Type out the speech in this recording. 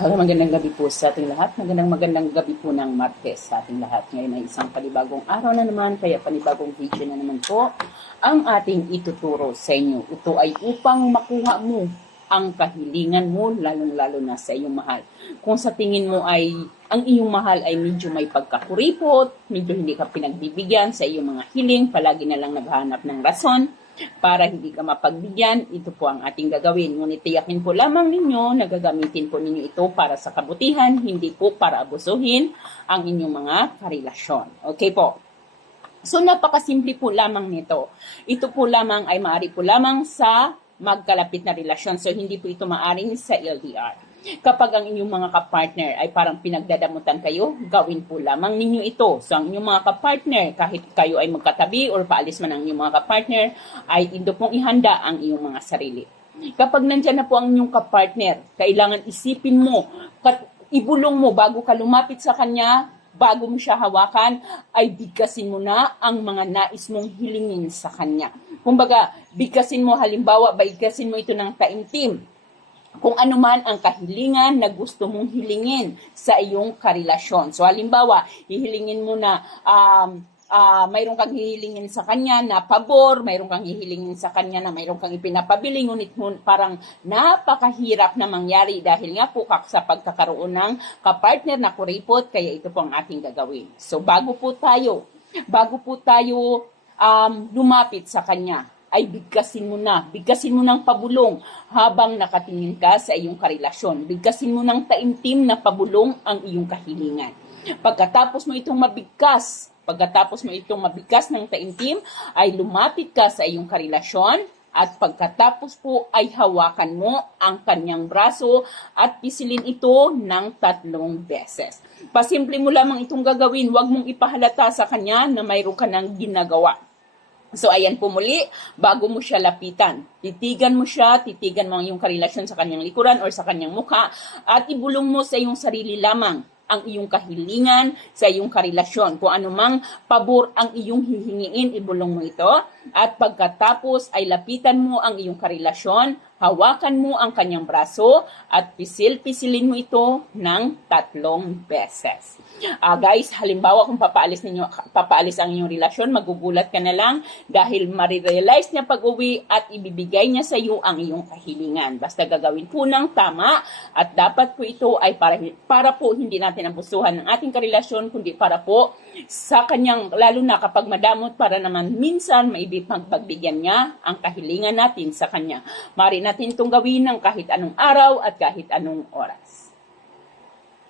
Hello, magandang gabi po sa ating lahat. Magandang magandang gabi po ng Martes sa ating lahat. Ngayon ay isang panibagong araw na naman, kaya panibagong video na naman po ang ating ituturo sa inyo. Ito ay upang makuha mo ang kahilingan mo, lalong-lalo na sa iyong mahal. Kung sa tingin mo ay ang iyong mahal ay medyo may pagkakuripot, medyo hindi ka pinagbibigyan sa iyong mga hiling, palagi na lang naghahanap ng rason para hindi ka mapagbigyan. Ito po ang ating gagawin. Ngunit tiyakin po lamang ninyo nagagamitin po ninyo ito para sa kabutihan, hindi po para abusuhin ang inyong mga karelasyon. Okay po? So napakasimple po lamang nito. Ito po lamang ay maari po lamang sa magkalapit na relasyon. So hindi po ito maaring sa LDR. Kapag ang inyong mga kapartner ay parang pinagdadamutan kayo, gawin po lamang ninyo ito. So ang inyong mga kapartner, kahit kayo ay magkatabi or paalis man ang inyong mga kapartner, ay indo pong ihanda ang inyong mga sarili. Kapag nandyan na po ang inyong kapartner, kailangan isipin mo, kat, ibulong mo bago ka lumapit sa kanya, bago mo siya hawakan, ay bigkasin mo na ang mga nais mong hilingin sa kanya. Kumbaga, bigkasin mo halimbawa, bigkasin mo ito ng taimtim kung anuman ang kahilingan na gusto mong hilingin sa iyong karelasyon. So halimbawa, hihilingin mo na um, uh, mayroon kang hihilingin sa kanya na pabor, mayroon kang hihilingin sa kanya na mayroon kang ipinapabili, ngunit parang napakahirap na mangyari dahil nga po sa pagkakaroon ng kapartner na kuripot, kaya ito po ang ating gagawin. So bago po tayo, bago po tayo um, lumapit sa kanya, ay bigkasin mo na. Bigkasin mo ng pabulong habang nakatingin ka sa iyong karelasyon. Bigkasin mo ng taimtim na pabulong ang iyong kahilingan. Pagkatapos mo itong mabigkas, pagkatapos mo itong mabigkas ng taimtim, ay lumapit ka sa iyong karelasyon at pagkatapos po ay hawakan mo ang kanyang braso at pisilin ito ng tatlong beses. Pasimple mo lamang itong gagawin, huwag mong ipahalata sa kanya na mayroon ka ng ginagawa. So ayan po muli, bago mo siya lapitan, titigan mo siya, titigan mo ang iyong karelasyon sa kanyang likuran or sa kanyang mukha at ibulong mo sa iyong sarili lamang ang iyong kahilingan sa iyong karelasyon. Kung anumang pabor ang iyong hihingiin, ibulong mo ito. At pagkatapos ay lapitan mo ang iyong karelasyon Hawakan mo ang kanyang braso at pisil-pisilin mo ito ng tatlong beses. Uh, guys, halimbawa kung papaalis, ninyo, papaalis ang inyong relasyon, magugulat ka na lang dahil marirealize niya pag-uwi at ibibigay niya sa iyo ang iyong kahilingan. Basta gagawin po ng tama at dapat po ito ay para, para po hindi natin ang pusuhan ng ating karelasyon, kundi para po sa kanyang, lalo na kapag madamot, para naman minsan maibig magbigyan niya ang kahilingan natin sa kanya. Mari natin itong gawin ng kahit anong araw at kahit anong oras.